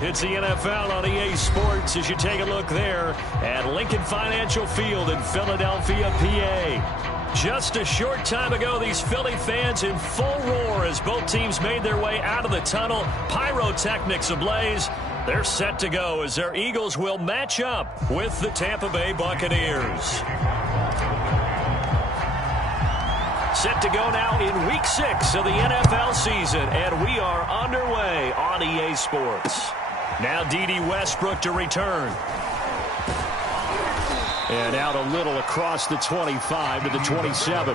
It's the NFL on EA Sports as you take a look there at Lincoln Financial Field in Philadelphia, PA. Just a short time ago, these Philly fans in full roar as both teams made their way out of the tunnel. Pyrotechnics ablaze. They're set to go as their Eagles will match up with the Tampa Bay Buccaneers. Set to go now in Week 6 of the NFL season, and we are underway on EA Sports. Now D.D. Westbrook to return. And out a little across the 25 to the 27.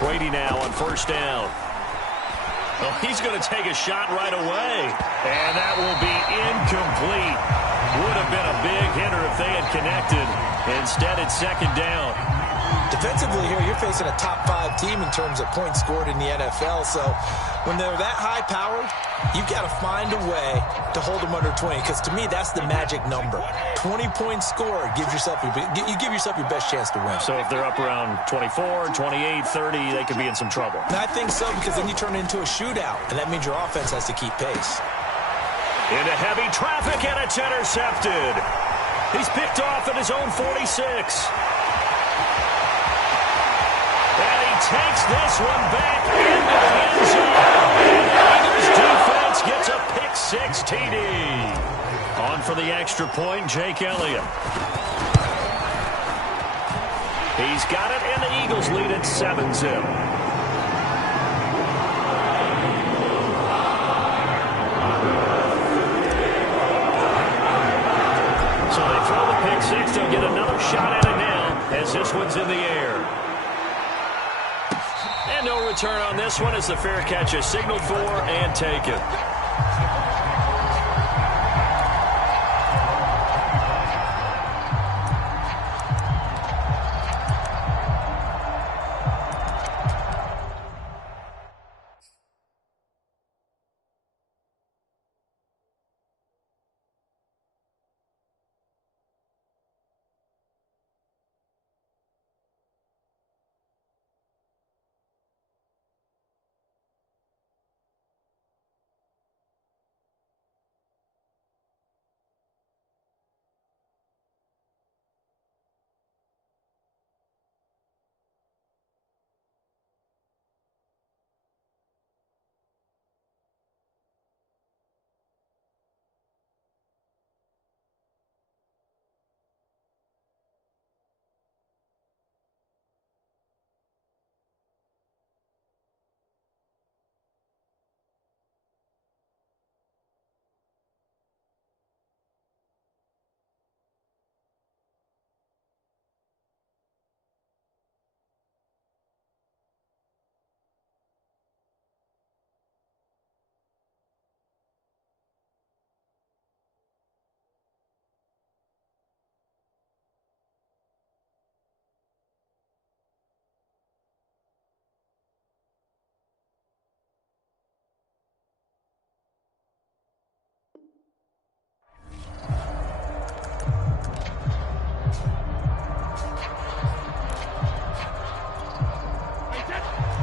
Brady now on first down. Oh, he's going to take a shot right away. And that will be incomplete. Would have been a big hitter if they had connected. Instead, it's second down. Defensively here, you're facing a top-5 team in terms of points scored in the NFL. So when they're that high-powered, you've got to find a way to hold them under 20. Because to me, that's the magic number. 20 points scored, you give yourself your best chance to win. So if they're up around 24, 28, 30, they could be in some trouble. And I think so, because then you turn it into a shootout, and that means your offense has to keep pace. Into heavy traffic, and it's intercepted. He's picked off at his own 46. And he takes this one back into the end zone. And the Eagles defense gets a pick-6 TD. On for the extra point, Jake Elliott. He's got it, and the Eagles lead at 7-0. So they throw the pick-6. They'll get another shot at it now as this one's in the air. And no return on this one as the fair catch is signaled for and taken.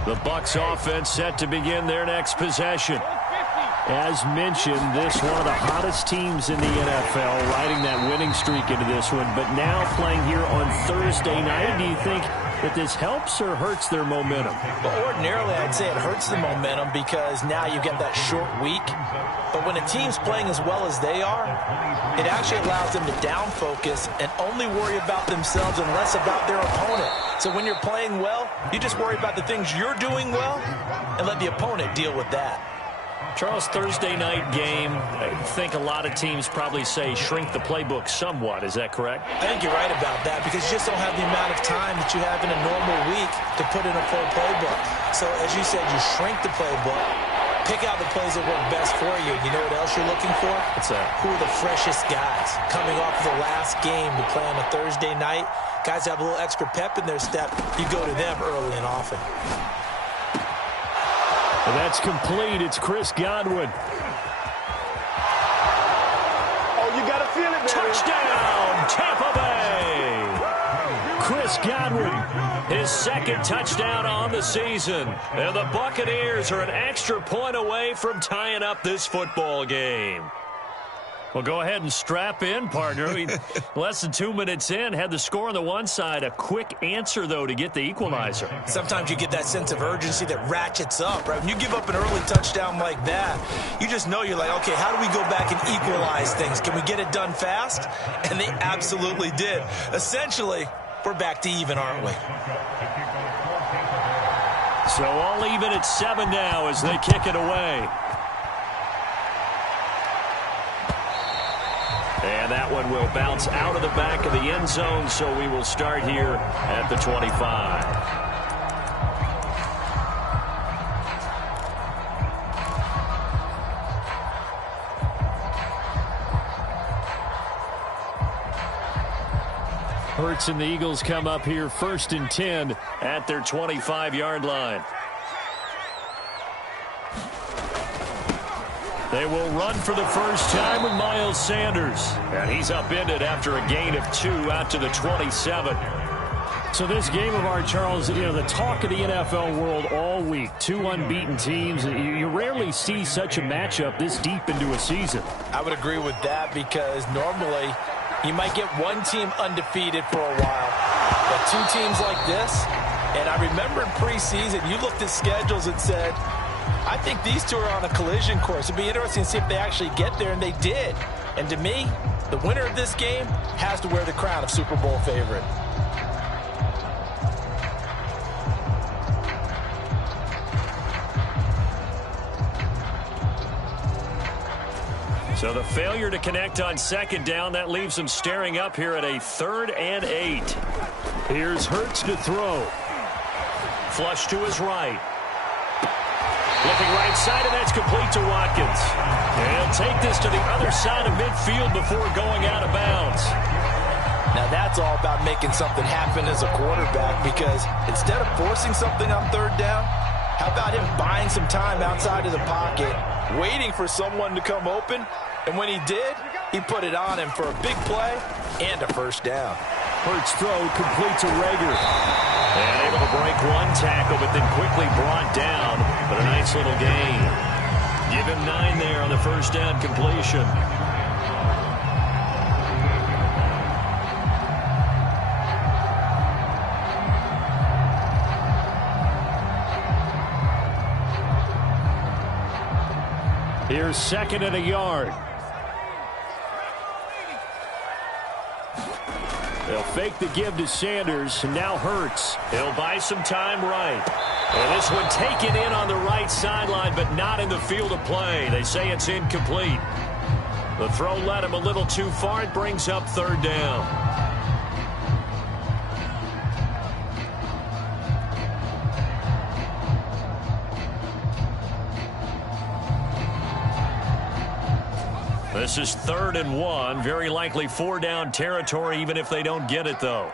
The Bucs offense set to begin their next possession. As mentioned, this one of the hottest teams in the NFL, riding that winning streak into this one, but now playing here on Thursday night. Do you think that this helps or hurts their momentum? Well, ordinarily, I'd say it hurts the momentum because now you get that short week. But when a team's playing as well as they are, it actually allows them to down focus and only worry about themselves and less about their opponent. So when you're playing well, you just worry about the things you're doing well and let the opponent deal with that. Charles, Thursday night game, I think a lot of teams probably say shrink the playbook somewhat. Is that correct? I think you're right about that because you just don't have the amount of time that you have in a normal week to put in a full playbook. So, as you said, you shrink the playbook, pick out the plays that work best for you. You know what else you're looking for? What's that? Who are the freshest guys coming off of the last game to play on a Thursday night? Guys have a little extra pep in their step. You go to them early and often. And that's complete. It's Chris Godwin. Oh, you got to feel it, baby. Touchdown, Tampa Bay. Chris Godwin, his second touchdown on the season. And the Buccaneers are an extra point away from tying up this football game. Well, go ahead and strap in, partner. Less than 2 minutes in, had the score on the one side. A quick answer, though, to get the equalizer. Sometimes you get that sense of urgency that ratchets up, right? When you give up an early touchdown like that, you just know you're like, okay, how do we go back and equalize things? Can we get it done fast? And they absolutely did. Essentially, we're back to even, aren't we? So all even at 7 now as they kick it away. And that one will bounce out of the back of the end zone, so we will start here at the 25. Hurts and the Eagles come up here 1st and 10 at their 25-yard line. They will run for the first time with Miles Sanders. And he's upended after a gain of 2 out to the 27. So this game of ours, Charles, you know, the talk of the NFL world all week. 2 unbeaten teams. You rarely see such a matchup this deep into a season. I would agree with that because normally you might get one team undefeated for a while. But 2 teams like this, and I remember in preseason, you looked at schedules and said, I think these 2 are on a collision course. It'd be interesting to see if they actually get there, and they did. And to me, the winner of this game has to wear the crown of Super Bowl favorite. So the failure to connect on 2nd down, that leaves them staring up here at a 3rd and 8. Here's Hurts to throw. Flush to his right. Looking right side, and that's complete to Watkins. And he'll take this to the other side of midfield before going out of bounds. Now that's all about making something happen as a quarterback because instead of forcing something on 3rd down, how about him buying some time outside of the pocket, waiting for someone to come open, and when he did, he put it on him for a big play and a first down. Hurts throw complete to Rager. And able to break one tackle, but then quickly brought down. But a nice little gain. Give him 9 there on the first down completion. Here's 2nd and a yard. They'll fake the give to Sanders, and now Hurts. He'll buy some time right. And this one taken in on the right sideline, but not in the field of play. They say it's incomplete. The throw led him a little too far. It brings up 3rd down. This is 3rd and 1. Very likely 4-down territory, even if they don't get it, though.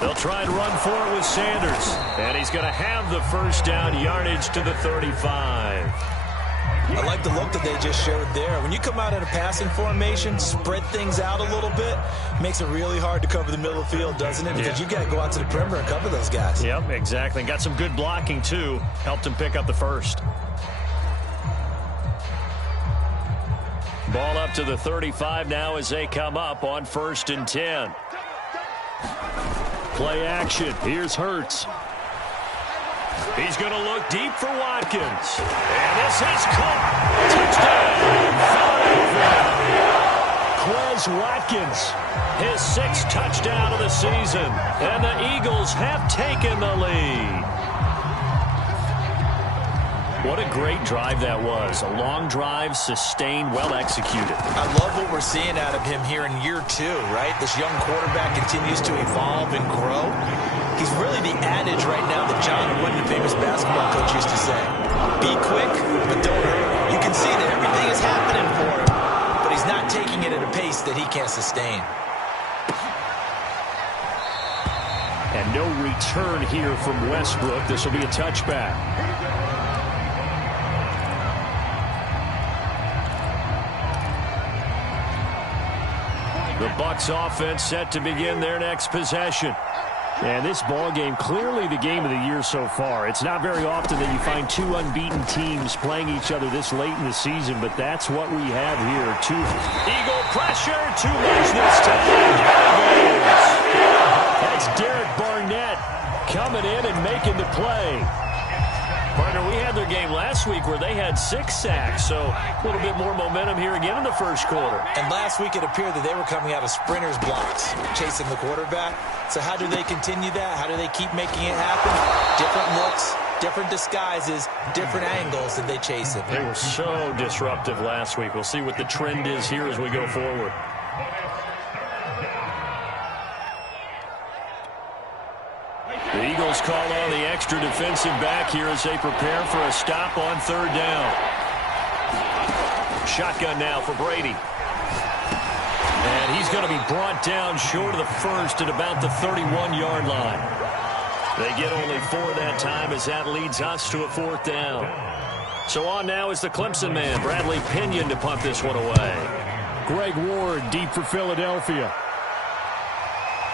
They'll try and run for it with Sanders. And he's going to have the first down, yardage to the 35. I like the look that they just showed there. When you come out in a passing formation, spread things out a little bit, makes it really hard to cover the middle of the field, doesn't it? Because you got to go out to the perimeter and cover those guys. Yep, exactly. Got some good blocking, too. Helped him pick up the first. Ball up to the 35 now as they come up on 1st and 10. Play action. Here's Hurts. He's going to look deep for Watkins. And this is caught. Touchdown, Philadelphia. Quez Watkins, his 6th touchdown of the season. And the Eagles have taken the lead. What a great drive that was. A long drive, sustained, well executed. I love what we're seeing out of him here in year 2, right? This young quarterback continues to evolve and grow. He's really the adage right now that John Wooden, the famous basketball coach, used to say. Be quick, but don't hurry. You can see that everything is happening for him, but he's not taking it at a pace that he can't sustain. And no return here from Westbrook. This will be a touchback. The Bucs offense set to begin their next possession. And this ball game, clearly the game of the year so far. It's not very often that you find two unbeaten teams playing each other this late in the season, but that's what we have here. Two Eagle pressure, too much this time. That's Derek Barnett coming in and making the play. Partner, we had their game last week where they had 6 sacks, so a little bit more momentum here again in the first quarter. And last week it appeared that they were coming out of sprinters blocks, chasing the quarterback. So how do they continue that? How do they keep making it happen? Different looks, different disguises, different angles that they chase him. They were so disruptive last week. We'll see what the trend is here as we go forward. The Eagles call on the extra defensive back here as they prepare for a stop on 3rd down. Shotgun now for Brady. And he's going to be brought down short of the first at about the 31-yard line. They get only 4 that time as that leads us to a 4th down. So on now is the Clemson man, Bradley Pinion, to punt this one away. Greg Ward deep for Philadelphia.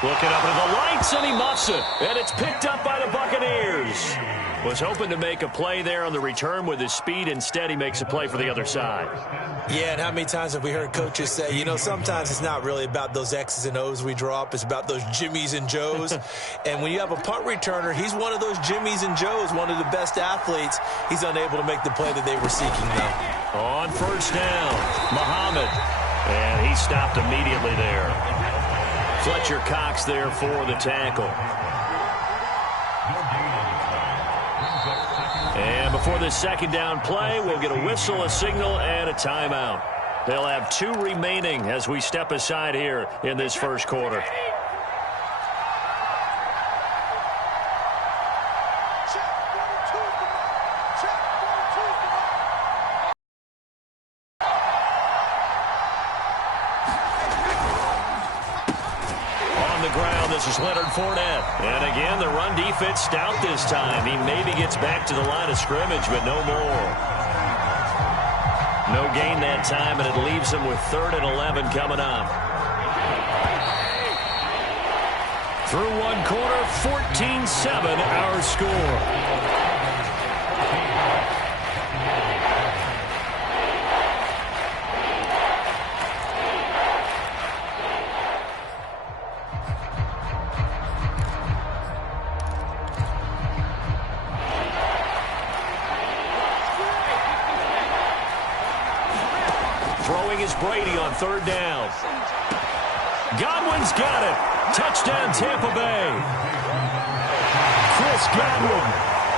Looking up at the lights, and he muffs it. And it's picked up by the Buccaneers. Was hoping to make a play there on the return with his speed. Instead, he makes a play for the other side. Yeah, and how many times have we heard coaches say, you know, sometimes it's not really about those X's and O's we draw up. It's about those Jimmies and Joes. And when you have a punt returner, he's one of those Jimmies and Joes, one of the best athletes. He's unable to make the play that they were seeking, though. On 1st down, Muhammad. And he stopped immediately there. Fletcher Cox there for the tackle. And before this 2nd down play, we'll get a whistle, a signal, and a timeout. They'll have 2 remaining as we step aside here in this first quarter. This is Leonard Fournette. And again, the run defense stout this time. He maybe gets back to the line of scrimmage, but no more. No gain that time, and it leaves him with 3rd and 11 coming up. Through 1 quarter, 14-7 our score. Brady on 3rd down. Godwin's got it. Touchdown, Tampa Bay. Chris Godwin,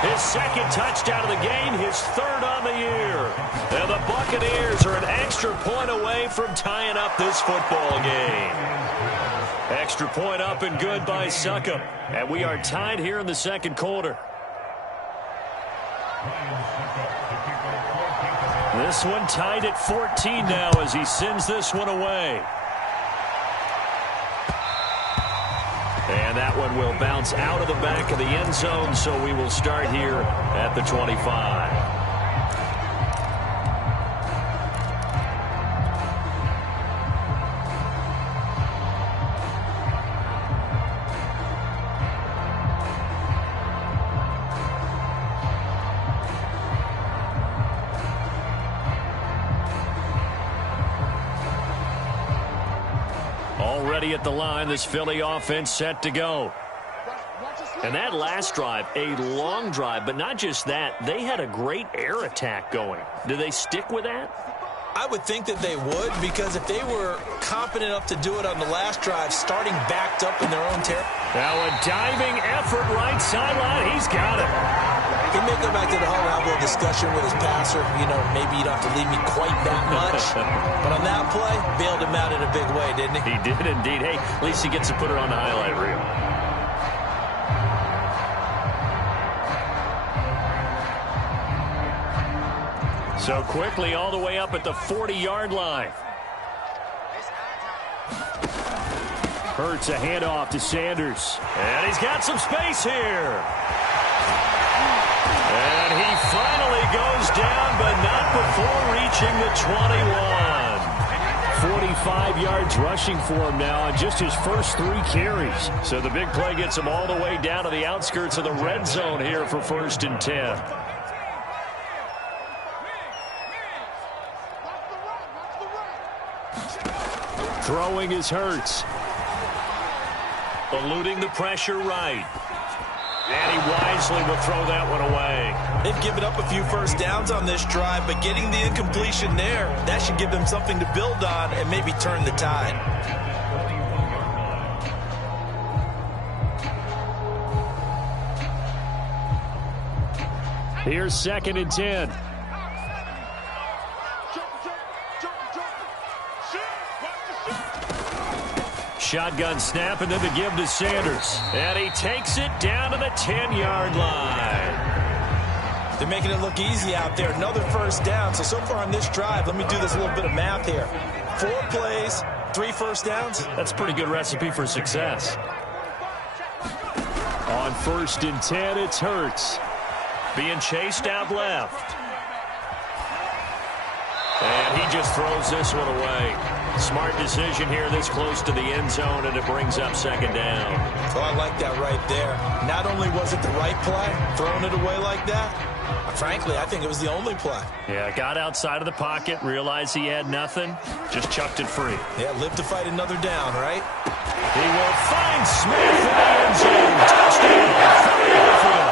his 2nd touchdown of the game, his 3rd on the year. And the Buccaneers are an extra point away from tying up this football game. Extra point up and good by Succop. And we are tied here in the 2nd quarter. This one tied at 14 now as he sends this one away. And that one will bounce out of the back of the end zone, so we will start here at the 25. Already at the line, this Philly offense set to go. And that last drive, a long drive, but not just that. They had a great air attack going. Do they stick with that? I would think that they would, because if they were confident enough to do it on the last drive, starting backed up in their own territory. Now a diving effort right sideline. He's got it. He may go back to the huddle, have a little discussion with his passer. You know, maybe you don't have to leave me quite that much. But on that play, bailed him out in a big way, didn't he? He did indeed. Hey, at least he gets to put it on the highlight reel. So quickly all the way up at the 40-yard line. Hurts a handoff to Sanders. And he's got some space here. And he finally goes down, but not before reaching the 21. 45 yards rushing for him now on just his first 3 carries. So the big play gets him all the way down to the outskirts of the red zone here for 1st and 10. Throwing is Hurts. Eluding the pressure right. And he wisely will throw that one away. They've given up a few first downs on this drive, but getting the incompletion there, that should give them something to build on and maybe turn the tide. Here's 2nd and 10. Shotgun snap, and then the give to Sanders. And he takes it down to the 10-yard line. They're making it look easy out there. Another first down. So far on this drive, let me do this little bit of math here. 4 plays, 3 first downs. That's a pretty good recipe for success. On 1st and 10, it's Hurts. Being chased out left. And he just throws this one away. Smart decision here this close to the end zone, and it brings up 2nd down. Oh, I like that right there. Not only was it the right play, throwing it away like that, frankly, I think it was the only play. Yeah, got outside of the pocket, realized he had nothing, just chucked it free. Yeah, live to fight another down, right? He will find Smith in the end zone. Touchdown, Philadelphia.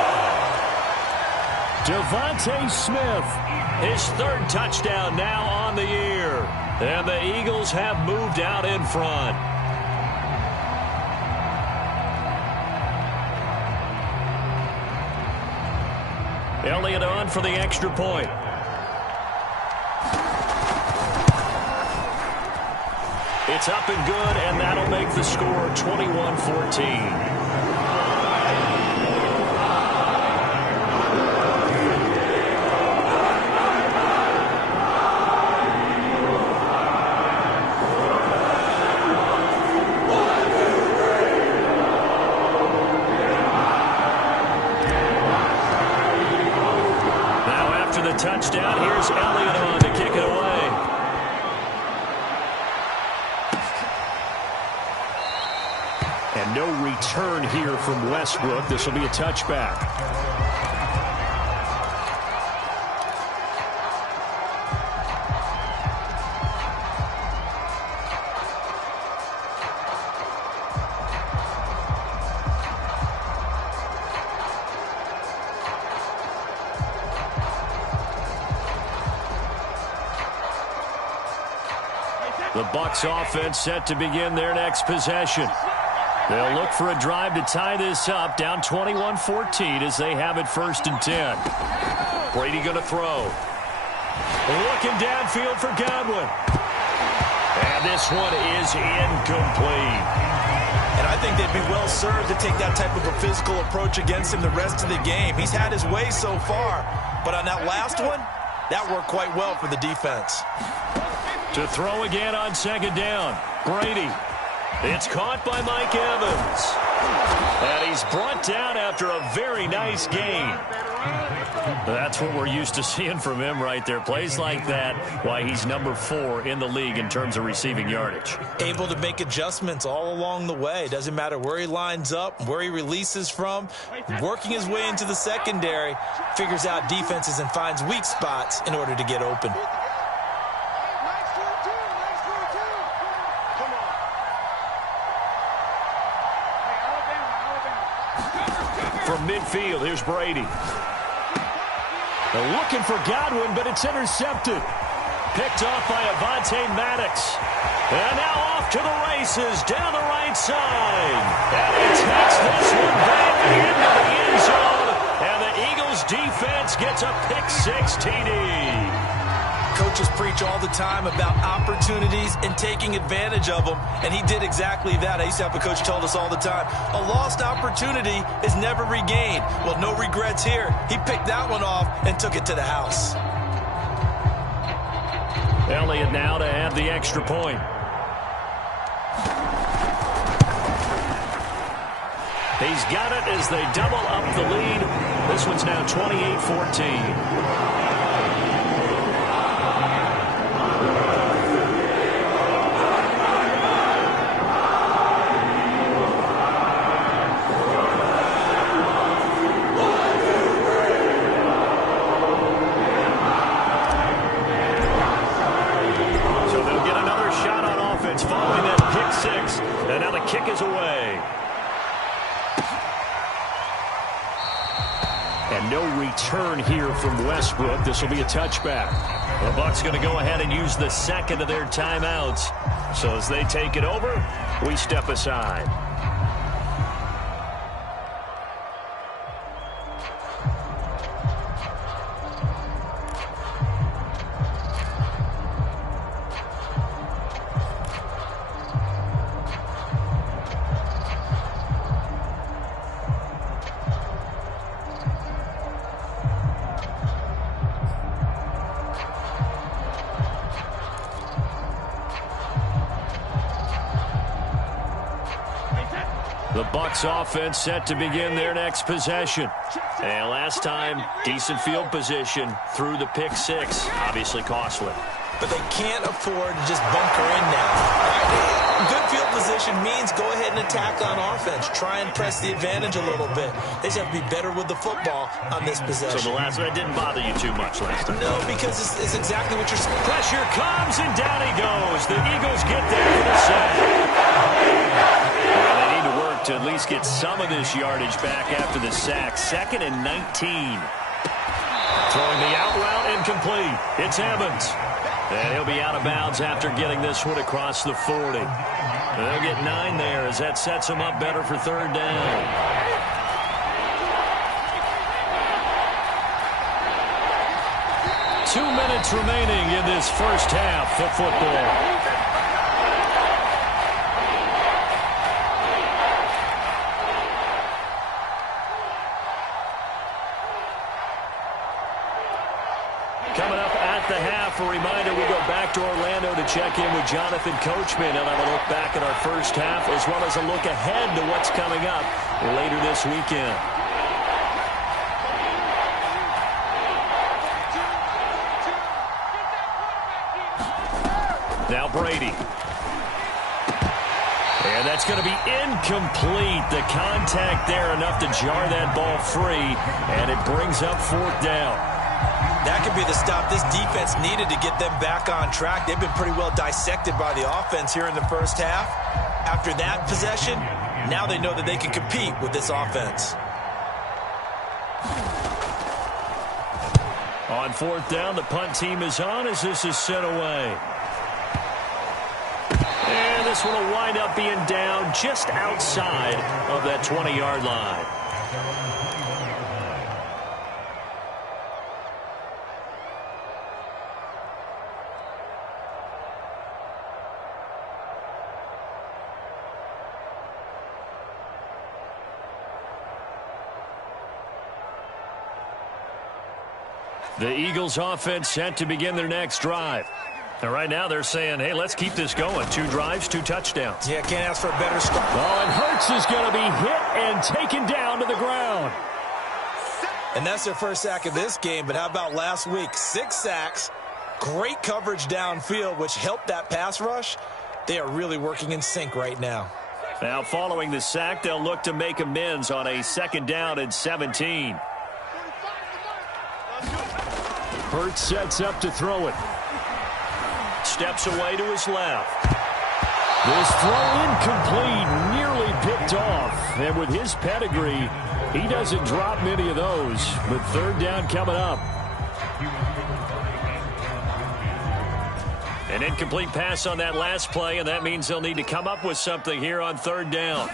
Devontae Smith, his 3rd touchdown now on the year. And the Eagles have moved out in front. Elliott on for the extra point. It's up and good, and that'll make the score 21-14. Touchdown. Here's Elliott on to kick it away. And no return here from Westbrook. This will be a touchback. The Bucs offense set to begin their next possession. They'll look for a drive to tie this up, down 21-14 as they have it 1st and 10. Brady going to throw. Looking downfield for Godwin. And this one is incomplete. And I think they'd be well served to take that type of a physical approach against him the rest of the game. He's had his way so far, but on that last one, that worked quite well for the defense. To throw again on 2nd down. Brady. It's caught by Mike Evans. And he's brought down after a very nice gain. That's what we're used to seeing from him right there. Plays like that, why he's number 4 in the league in terms of receiving yardage. Able to make adjustments all along the way. Doesn't matter where he lines up, where he releases from. Working his way into the secondary. Figures out defenses and finds weak spots in order to get open. From midfield, here's Brady. They're looking for Godwin, but it's intercepted. Picked off by Avonte Maddox. And now off to the races, down the right side. And he takes this one back into the end zone. And the Eagles Eagles defense gets a pick-6 TD. Coaches preach all the time about opportunities and taking advantage of them, and he did exactly that. I used to have a coach told us all the time, a lost opportunity is never regained. Well, no regrets here. He picked that one off and took it to the house. Elliott now to add the extra point. He's got it as they double up the lead. This one's now 28-14. And now the kick is away. And no return here from Westbrook. This will be a touchback. The Bucs going to go ahead and use the second of their timeouts. So as they take it over, we step aside. The Bucs offense set to begin their next possession. And last time, decent field position through the pick-6. Obviously costly. But they can't afford to just bunker in now. Good field position means go ahead and attack on offense. Try and press the advantage a little bit. They just have to be better with the football on this possession. So the last one didn't bother you too much last time? No, because it's exactly what you're saying. Pressure comes and down he goes. The Eagles get there for the sack. They need to work to at least get some of this yardage back after the sack. 2nd and 19. Throwing the out route incomplete. It's Evans. And he'll be out of bounds after getting this one across the 40. They'll get 9 there as that sets them up better for 3rd down. Two minutes remaining in this first half of football. Coming up at the half, a reminder, we go back to Orlando to check in with Jonathan Coachman and have a look back at our first half as well as a look ahead to what's coming up later this weekend. Now Brady. And that's going to be incomplete. The contact there enough to jar that ball free, and it brings up 4th down. That could be the stop this defense needed to get them back on track. They've been pretty well dissected by the offense here in the first half. After that possession, now they know that they can compete with this offense. On 4th down, the punt team is on as this is sent away. And this one will wind up being down just outside of that 20-yard line. The Eagles offense set to begin their next drive. And right now they're saying, hey, let's keep this going. 2 drives, 2 touchdowns. Yeah, can't ask for a better start. Oh, and Hurts is going to be hit and taken down to the ground. And that's their first sack of this game. But how about last week? 6 sacks, great coverage downfield, which helped that pass rush. They are really working in sync right now. Now following the sack, they'll look to make amends on a 2nd down and 17. Hurts sets up to throw it. Steps away to his left. This throw incomplete, nearly picked off. And with his pedigree, he doesn't drop many of those. But 3rd down coming up. An incomplete pass on that last play, and that means they'll need to come up with something here on 3rd down.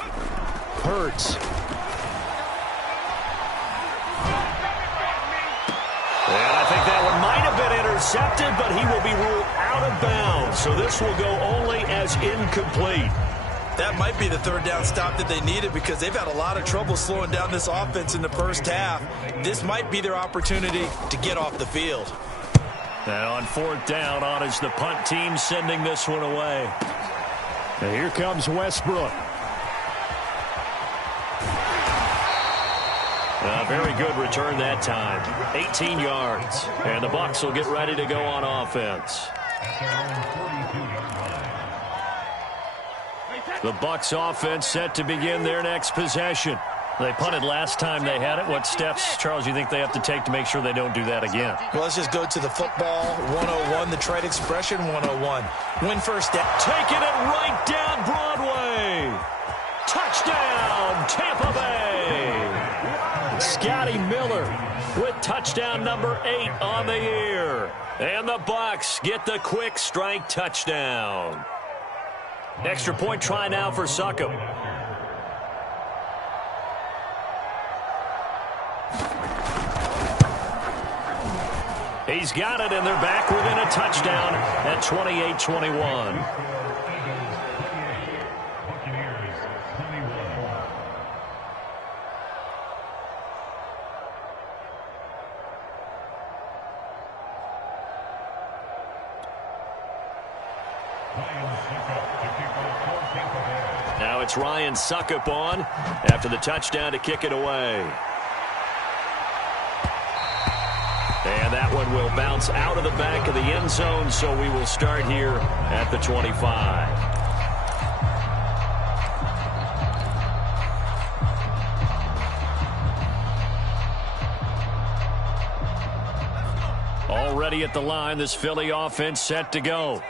Hurts. intercepted, but he will be ruled out of bounds. So this will go only as incomplete. That might be the third down stop that they needed because they've had a lot of trouble slowing down this offense in the first half. This might be their opportunity to get off the field. And on fourth down, on is the punt team sending this one away. And here comes Westbrook. A very good return that time. 18 yards. And the Bucs will get ready to go on offense. The Bucs offense set to begin their next possession. They punted last time they had it. What steps, Charles, you think they have to take to make sure they don't do that again? Well, let's just go to the football 101, the trade expression 101. Win first down. Taking it right down Broadway. Touchdown, Tampa Bay. Scotty Miller with touchdown number 8 on the year. And the Bucs get the quick strike touchdown. Extra point try now for Succop. He's got it, and they're back within a touchdown at 28-21. Now it's Ryan Succop on after the touchdown to kick it away. And that one will bounce out of the back of the end zone, so we will start here at the 25. Already at the line, this Philly offense set to go.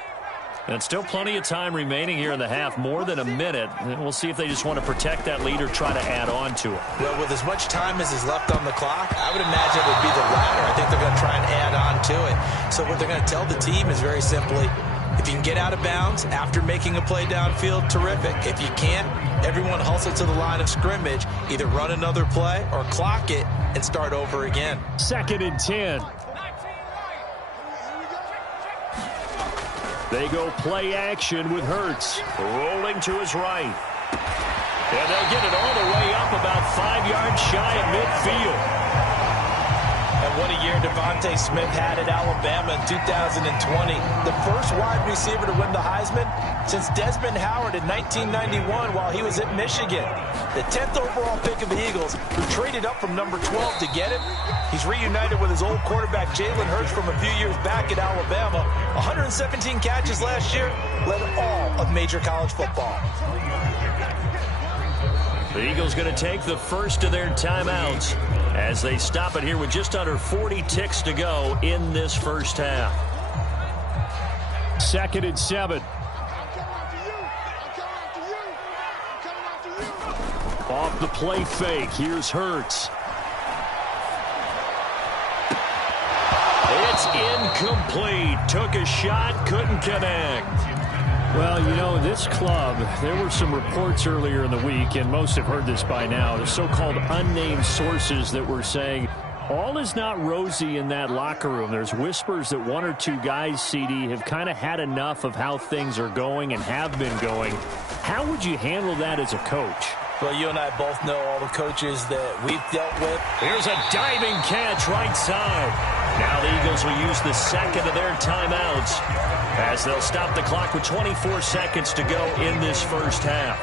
And still plenty of time remaining here in the half, more than a minute. And we'll see if they just want to protect that lead or try to add on to it. Well, with as much time as is left on the clock, I would imagine it would be the latter. I think they're going to try and add on to it. So what they're going to tell the team is very simply, if you can get out of bounds after making a play downfield, terrific. If you can't, everyone hustle to the line of scrimmage, either run another play or clock it and start over again. 2nd and 10. They go play action with Hurts. Rolling to his right. And they'll get it all the way up about 5 yards shy of midfield. And what a year Devontae Smith had at Alabama in 2020. The first wide receiver to win the Heisman since Desmond Howard in 1991 while he was at Michigan. The 10th overall pick of the Eagles, who traded up from number 12 to get him. He's reunited with his old quarterback Jalen Hurts from a few years back at Alabama. 117 catches last year, led all of major college football. The Eagles going to take the first of their timeouts as they stop it here with just under 40 ticks to go in this first half. 2nd and 7. Off the play fake, here's Hurts. It's incomplete. Took a shot, couldn't connect. Well, you know, this club, there were some reports earlier in the week, and most have heard this by now, the so-called unnamed sources that were saying all is not rosy in that locker room. There's whispers that 1 or 2 guys, CD, have kind of had enough of how things are going and have been going. How would you handle that as a coach? Well, you and I both know all the coaches that we've dealt with. Here's a diving catch right side. Now the Eagles will use the second of their timeouts as they'll stop the clock with 24 seconds to go in this first half.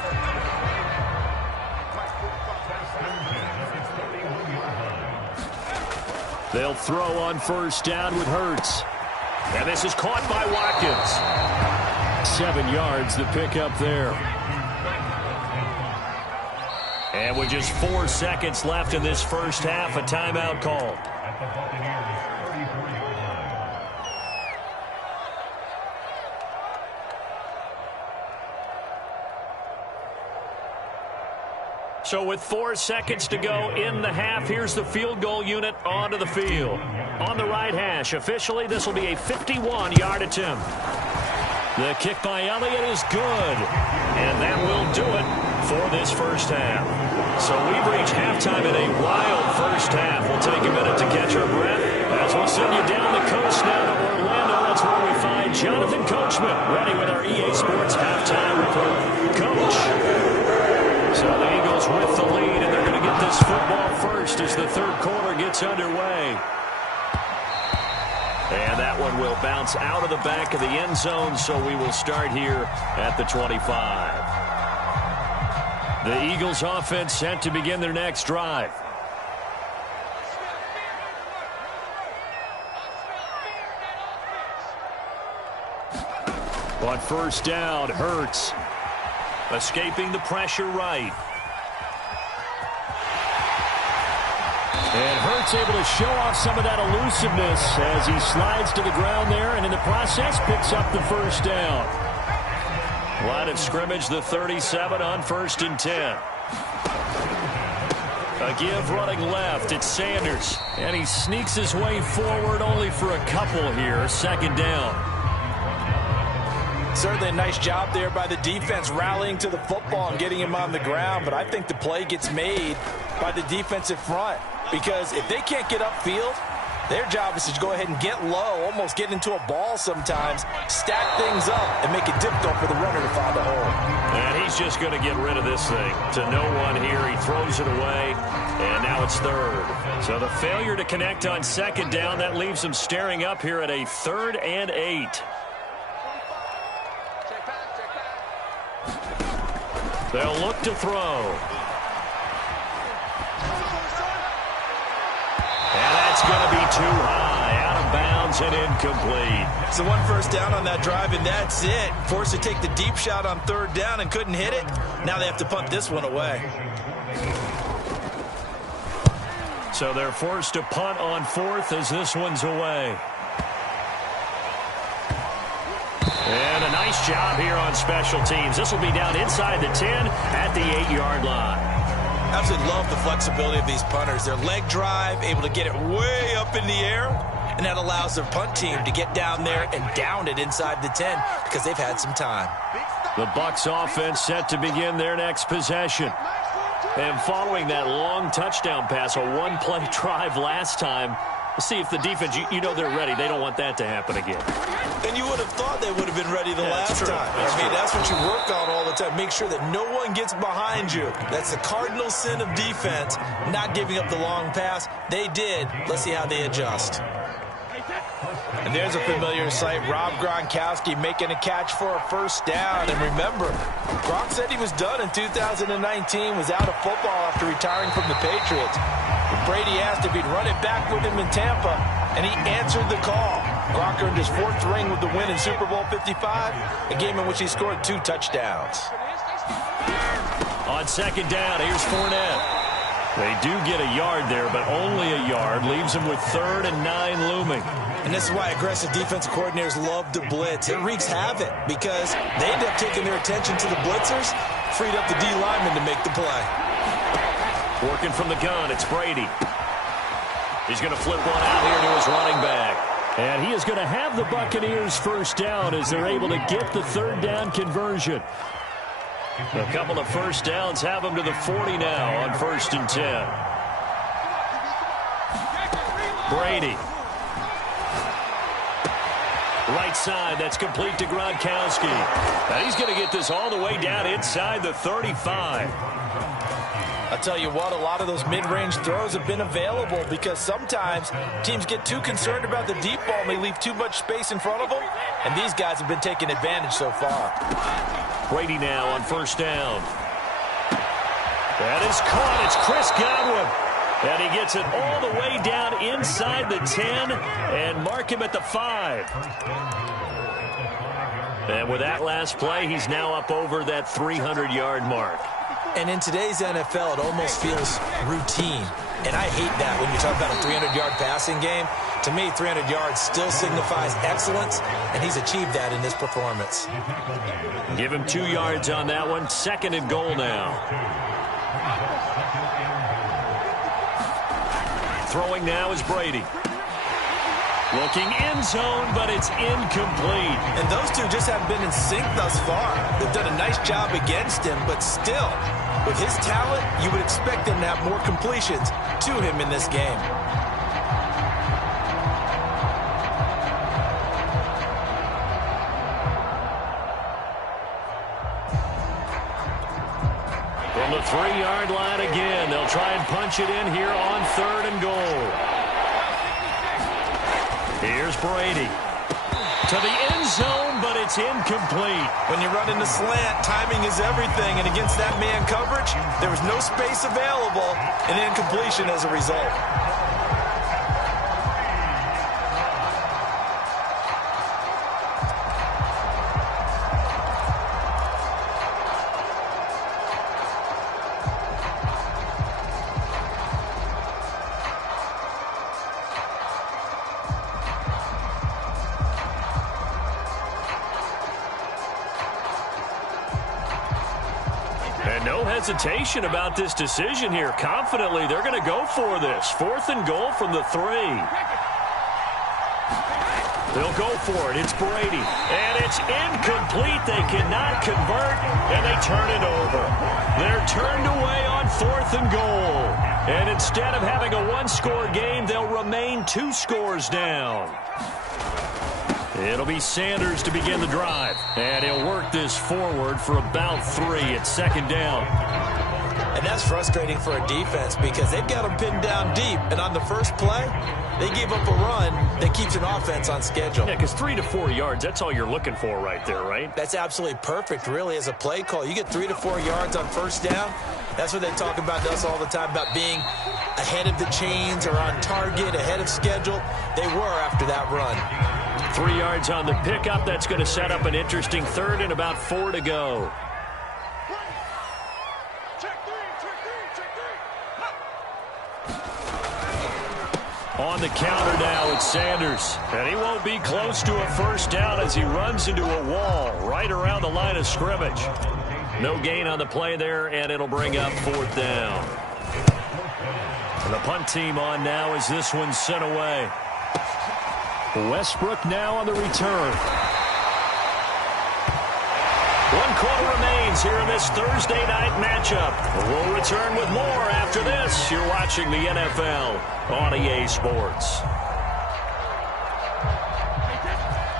They'll throw on first down with Hurts. And this is caught by Watkins. 7 yards the pickup there. And with just 4 seconds left in this first half, a timeout call. So with 4 seconds to go in the half, here's the field goal unit onto the field. On the right hash, officially, this will be a 51-yard attempt. The kick by Elliott is good. And that will do it for this first half. So we've reached halftime in a wild first half. We'll take a minute to catch our breath as we'll send you down the coast now to Orlando. That's where we find Jonathan Coachman ready with our EA Sports halftime report. Coach. So the Eagles with the lead, and they're going to get this football first as the third quarter gets underway. And that one will bounce out of the back of the end zone, so we will start here at the 25. The Eagles offense set to begin their next drive. On first down, Hurts. Escaping the pressure right. And Hurts able to show off some of that elusiveness as he slides to the ground there, and in the process picks up the first down. Line of scrimmage, the 37 on 1st and 10. A give running left. It's Sanders. And he sneaks his way forward only for a couple here. 2nd down. Certainly a nice job there by the defense rallying to the football and getting him on the ground. But I think the play gets made by the defensive front. Because if they can't get upfield, their job is to go ahead and get low, almost get into a ball sometimes, stack things up, and make it difficult for the runner to find a hole. And he's just going to get rid of this thing. To no one here, he throws it away, and now it's 3rd. So the failure to connect on 2nd down, that leaves him staring up here at a 3rd and 8. They'll look to throw. And that's going to be too high, out of bounds and incomplete. So 1 first down on that drive, and that's it. Forced to take the deep shot on 3rd down and couldn't hit it. Now they have to punt this one away. So they're forced to punt on 4th as this one's away. And a nice job here on special teams. This will be down inside the 10 at the 8-yard line. Absolutely love the flexibility of these punters. Their leg drive, able to get it way up in the air, and that allows their punt team to get down there and down it inside the 10 because they've had some time. The Bucs offense set to begin their next possession. And following that long touchdown pass, a one-play drive last time, we'll see if the defense, you know they're ready. They don't want that to happen again. And you would have thought they would have been ready the last time. That's what you work on all the time. Make sure that no one gets behind you. That's the cardinal sin of defense, not giving up the long pass. They did. Let's see how they adjust. And there's a familiar sight. Rob Gronkowski making a catch for a first down. And remember, Gronk said he was done in 2019, was out of football after retiring from the Patriots. Brady asked if he'd run it back with him in Tampa, and he answered the call. Gronk earned his 4th ring with the win in Super Bowl 55, a game in which he scored 2 touchdowns. On 2nd down, here's Fournette. They do get a yard there, but only a yard. Leaves them with 3rd and 9 looming. And this is why aggressive defensive coordinators love to blitz. It wreaks havoc because they end up taking their attention to the blitzers, freed up the D lineman to make the play. Working from the gun, it's Brady. He's going to flip one out here to his running back. And he is going to have the Buccaneers first down as they're able to get the 3rd down conversion. A couple of first downs have them to the 40 now on 1st and 10. Brady. Right side, that's complete to Gronkowski. Now he's going to get this all the way down inside the 35. I'll tell you what, a lot of those mid-range throws have been available because sometimes teams get too concerned about the deep ball and they leave too much space in front of them, and these guys have been taking advantage so far. Brady now on 1st down. That is caught. It's Chris Godwin. And he gets it all the way down inside the 10 and mark him at the 5. And with that last play, he's now up over that 300-yard mark. And in today's NFL, it almost feels routine. And I hate that when you talk about a 300-yard passing game. To me, 300 yards still signifies excellence, and he's achieved that in this performance. Give him 2 yards on that one. 2nd and goal now. Throwing now is Brady. Looking end zone, but it's incomplete. And those two just haven't been in sync thus far. They've done a nice job against him, but still, with his talent, you would expect him to have more completions to him in this game. From the 3-yard line again, they'll try and punch it in here on 3rd and goal. Here's Brady. To the end zone, but it's incomplete. When you run in the slant, timing is everything, and against that man coverage, there was no space available, and incompletion as a result. No hesitation about this decision here. Confidently, they're going to go for this. 4th and goal from the 3. They'll go for it. It's Brady. And it's incomplete. They cannot convert, and they turn it over. They're turned away on 4th and goal. And instead of having a one-score game, they'll remain 2 scores down. It'll be Sanders to begin the drive. And he'll work this forward for about 3 at 2nd down. And that's frustrating for a defense because they've got them pinned down deep. And on the first play, they gave up a run that keeps an offense on schedule. Yeah, because 3 to 4 yards, that's all you're looking for right there, right? That's absolutely perfect, really, as a play call. You get 3 to 4 yards on 1st down. That's what they talk about to us all the time, about being ahead of the chains or on target, ahead of schedule. They were after that run. 3 yards on the pickup. That's going to set up an interesting 3rd and about 4 to go. On the counter now, it's Sanders. And he won't be close to a 1st down as he runs into a wall right around the line of scrimmage. No gain on the play there, and it'll bring up 4th down. And the punt team on now as this one's sent away. Westbrook now on the return. 1 quarter remains here in this Thursday night matchup. We'll return with more after this. You're watching the NFL on EA Sports.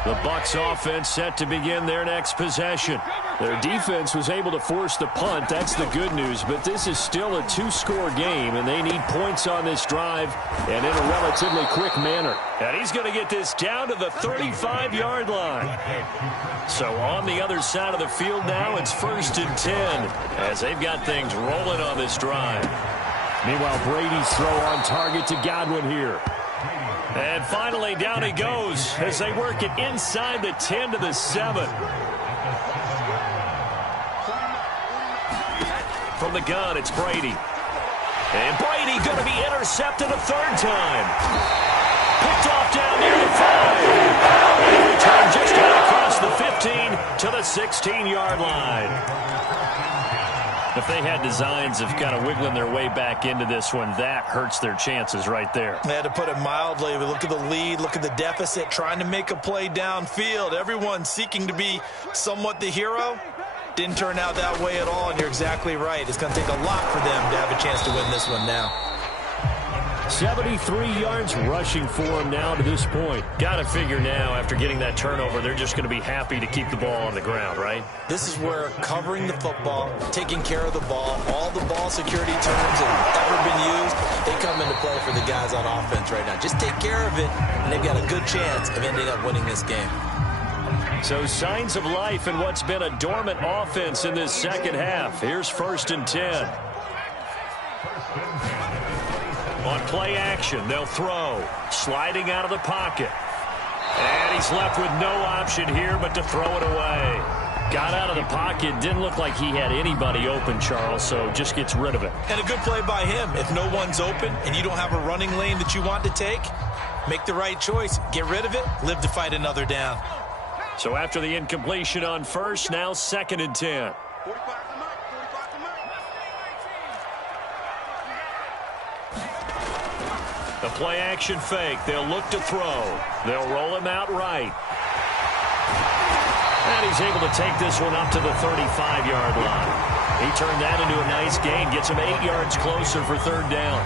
The Bucs offense set to begin their next possession. Their defense was able to force the punt. That's the good news. But this is still a 2-score game, and they need points on this drive and in a relatively quick manner. And he's going to get this down to the 35-yard line. So on the other side of the field now, it's 1st and 10 as they've got things rolling on this drive. Meanwhile, Brady's throw on target to Godwin here. And finally, down he goes as they work it inside the 10 to the 7. From the gun, it's Brady. And Brady going to be intercepted a 3rd time. Picked off down near the 5. And returned just out across the 15 to the 16-yard line. If they had designs of kind of wiggling their way back into this one, that hurts their chances right there. They had to put it mildly. Look at the lead, look at the deficit, trying to make a play downfield. Everyone seeking to be somewhat the hero. Didn't turn out that way at all, and you're exactly right. It's going to take a lot for them to have a chance to win this one now. 73 yards rushing for him now to this point. Got to figure now, after getting that turnover, they're just going to be happy to keep the ball on the ground, right? This is where covering the football, taking care of the ball, all the ball security terms that have ever been used, they come into play for the guys on offense right now. Just take care of it, and they've got a good chance of ending up winning this game. So signs of life in what's been a dormant offense in this second half. Here's 1st and 10. On play action, they'll throw. Sliding out of the pocket. And he's left with no option here but to throw it away. Got out of the pocket. Didn't look like he had anybody open, Charles, so just gets rid of it. And a good play by him. If no one's open and you don't have a running lane that you want to take, make the right choice. Get rid of it. Live to fight another down. So after the incompletion on 1st, now 2nd and 10. The A play-action fake. They'll look to throw. They'll roll him out right. And he's able to take this one up to the 35-yard line. He turned that into a nice gain. Gets him 8 yards closer for third down.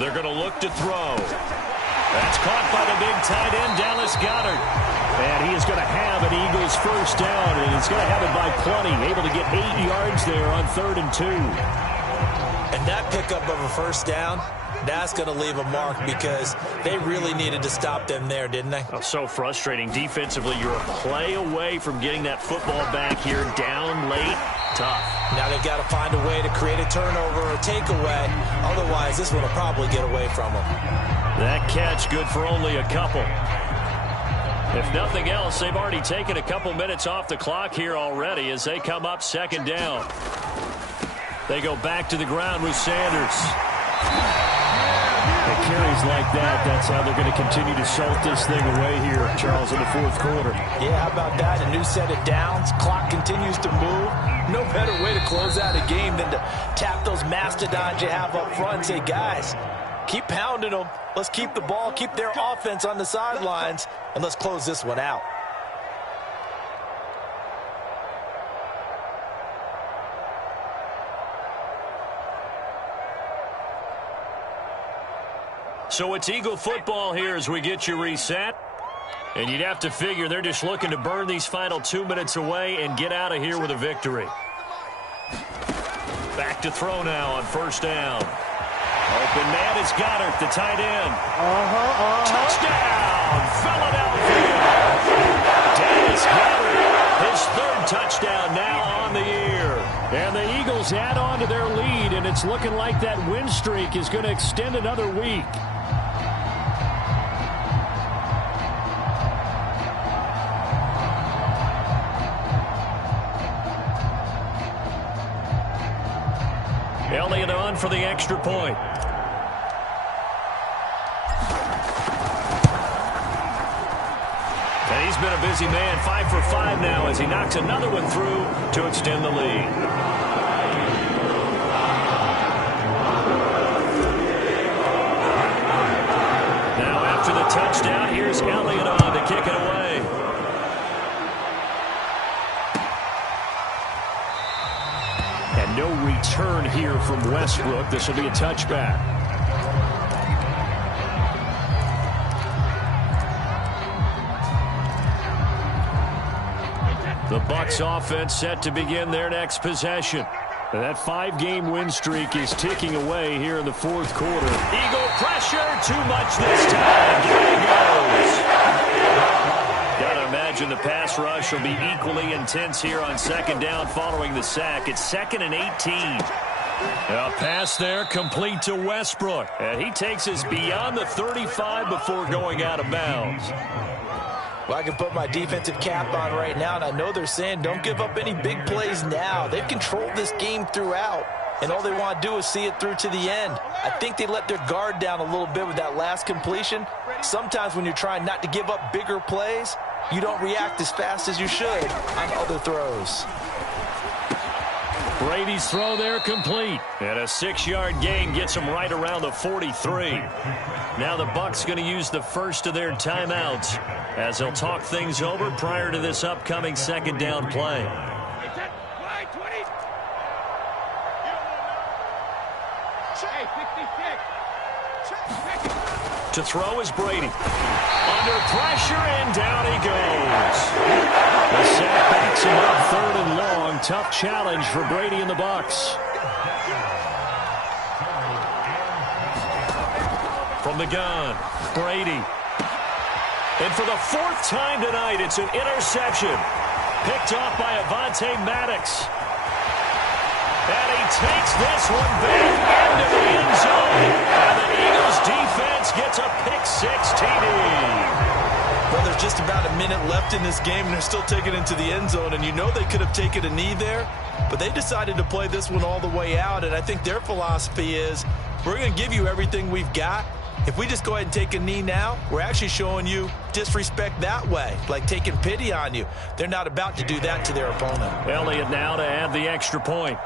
They're going to look to throw. That's caught by the big tight end, Dallas Goedert. And he is going to have an Eagles first down, and he's going to have it by plenty. Able to get 8 yards there on 3rd and 2. And that pickup of a first down, that's going to leave a mark because they really needed to stop them there, didn't they? Oh, so frustrating. Defensively, you're a play away from getting that football back here down late. Tough. Now they've got to find a way to create a turnover or takeaway. Otherwise, this one will probably get away from them. That catch good for only a couple. If nothing else, they've already taken a couple minutes off the clock here already as they come up 2nd down. They go back to the ground with Sanders. It carries like that. That's how they're going to continue to salt this thing away here, Charles, in the 4th quarter. Yeah, how about that? A new set of downs. Clock continues to move. No better way to close out a game than to tap those mastodons you have up front and say, guys, keep pounding them. Let's keep the ball, keep their offense on the sidelines, and let's close this one out. So it's Eagle football here as we get you reset. And you'd have to figure they're just looking to burn these final 2 minutes away and get out of here with a victory. Back to throw now on 1st down. Open man is Goddard, the tight end. Touchdown, Philadelphia. Dallas Goedert, his 3rd touchdown now on the year. And the Eagles add on to their lead, and it's looking like that win streak is going to extend another week. Elliott on for the extra point. And he's been a busy man, 5 for 5 now as he knocks another one through to extend the lead. Now after the touchdown, here's Elliott on to kick it away. And no return here from Westbrook. This will be a touchback. The Bucs offense set to begin their next possession. And that 5-game win streak is ticking away here in the 4th quarter. Eagle pressure, too much this time. Here he goes. Gotta imagine the pass rush will be equally intense here on 2nd down following the sack. It's 2nd and 18. A pass there complete to Westbrook. And he takes us beyond the 35 before going out of bounds. Well, I can put my defensive cap on right now, and I know they're saying don't give up any big plays now. They've controlled this game throughout, and all they want to do is see it through to the end. I think they let their guard down a little bit with that last completion. Sometimes when you're trying not to give up bigger plays, you don't react as fast as you should on other throws. Brady's throw there complete. And a 6-yard gain gets him right around the 43. Now the Bucs going to use the first of their timeouts as they'll talk things over prior to this upcoming 2nd down play. To throw is Brady. Under pressure, and down he goes. The sack backs him up 3rd and long. Tough challenge for Brady and the Bucs. From the gun, Brady. And for the 4th time tonight, it's an interception. Picked off by Avonte Maddox. And he takes this one back into the end zone. And the Eagles defense gets a pick-6 TD. Well, there's just about a minute left in this game, and they're still taking it into the end zone. And you know they could have taken a knee there, but they decided to play this one all the way out. And I think their philosophy is, we're going to give you everything we've got. If we just go ahead and take a knee now, we're actually showing you disrespect that way, like taking pity on you. They're not about to do that to their opponent. Elliott now to add the extra point.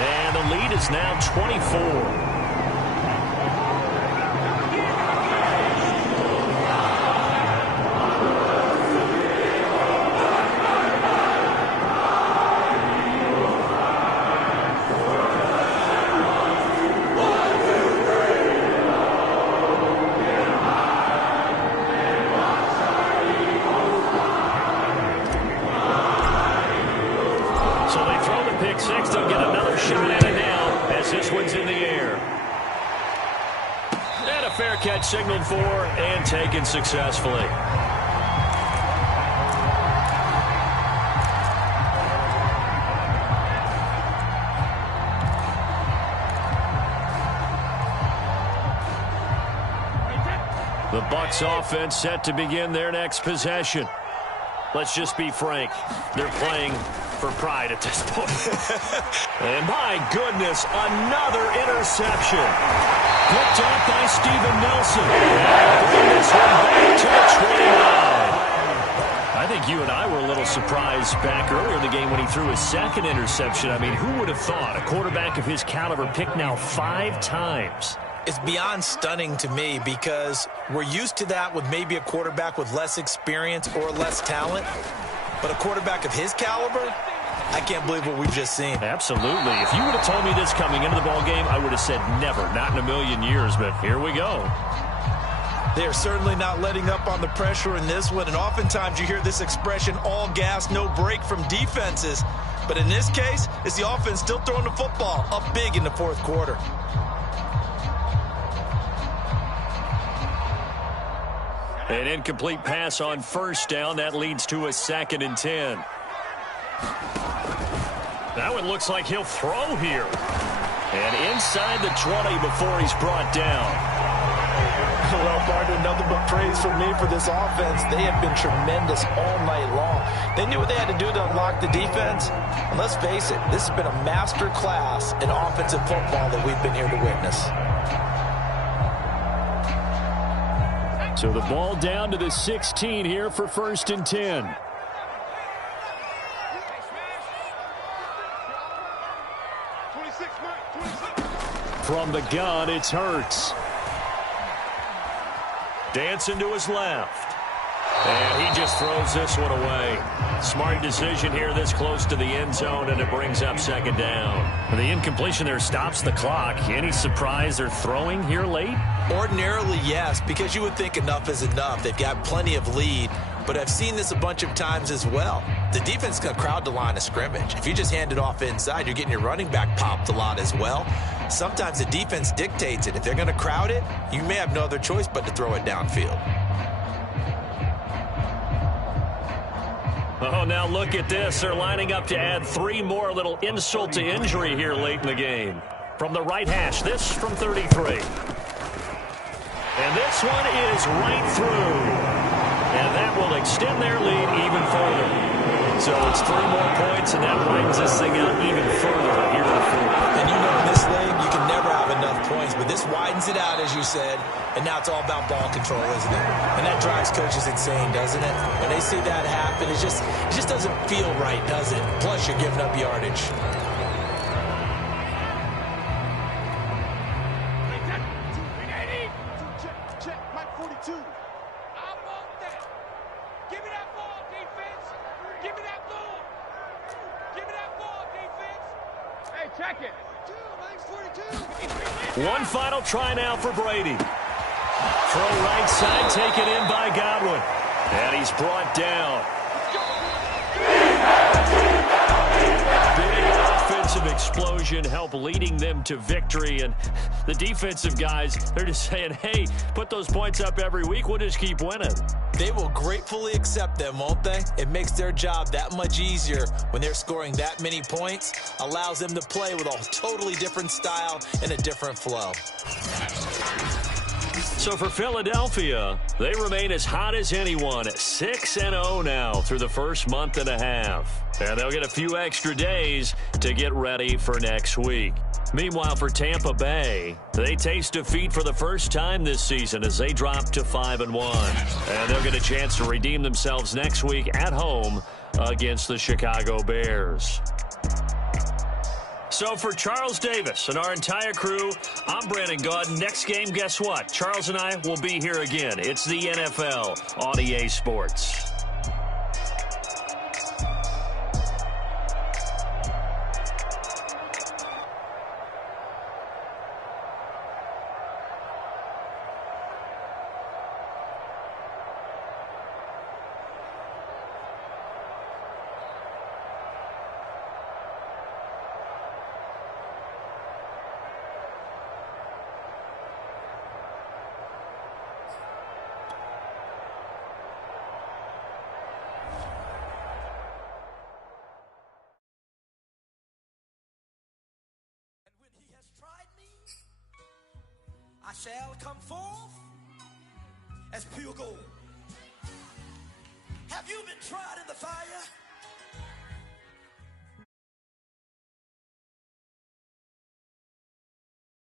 And the lead is now 24. Catch signaled for and taken successfully. The Bucs offense set to begin their next possession. Let's just be frank. They're playing for pride at this point. And my goodness, another interception. Picked off by Steven Nelson. Bring this one back to the 29. I think you and I were a little surprised back earlier in the game when he threw his second interception. I mean, who would have thought a quarterback of his caliber picked now 5 times? It's beyond stunning to me because we're used to that with maybe a quarterback with less experience or less talent. But a quarterback of his caliber, I can't believe what we've just seen. Absolutely. If you would have told me this coming into the ball game, I would have said never, not in a million years, but here we go. They're certainly not letting up on the pressure in this one, and oftentimes you hear this expression, all gas, no break from defenses. But in this case, it's the offense still throwing the football up big in the fourth quarter. An incomplete pass on first down. That leads to a 2nd and 10. That one looks like he'll throw here. And inside the 20 before he's brought down. Well, partner, nothing but praise from me for this offense. They have been tremendous all night long. They knew what they had to do to unlock the defense. And let's face it, this has been a master class in offensive football that we've been here to witness. So the ball down to the 16 here for 1st and 10. From the gun, it's Hurts. Dancing to his left. And he just throws this one away. Smart decision here this close to the end zone, and it brings up 2nd down. The incompletion there stops the clock. Any surprise they're throwing here late? Ordinarily, yes, because you would think enough is enough. They've got plenty of lead, but I've seen this a bunch of times as well. The defense is going to crowd the line of scrimmage. If you just hand it off inside, you're getting your running back popped a lot as well. Sometimes the defense dictates it. If they're going to crowd it, you may have no other choice but to throw it downfield. Oh, now look at this. They're lining up to add 3 more, a little insult to injury here late in the game. From the right hash, this from 33. And this one is right through. And that will extend their lead even further. So it's 3 more points, and that widens this thing out even further here in the fourth. And you know in this league, you can never have enough points, but this widens it out, as you said, and now it's all about ball control, isn't it? And that drives coaches insane, doesn't it? When they see that happen, it just doesn't feel right, does it? Plus, you're giving up yardage. One final try now for Brady. Throw right side, taken in by Godwin. And he's brought down. Big offensive explosion help leading them to victory. And the defensive guys, they're just saying, hey, put those points up every week. We'll just keep winning. They will gratefully accept them, won't they? It makes their job that much easier when they're scoring that many points. Allows them to play with a totally different style and a different flow. So for Philadelphia, they remain as hot as anyone, 6-0 now through the first month and a half. And they'll get a few extra days to get ready for next week. Meanwhile, for Tampa Bay, they taste defeat for the first time this season as they drop to 5-1. And they'll get a chance to redeem themselves next week at home against the Chicago Bears. So for Charles Davis and our entire crew, I'm Brandon Gaudin. Next game, guess what? Charles and I will be here again. It's the NFL on EA Sports. I shall come forth as pure gold. Have you been tried in the fire?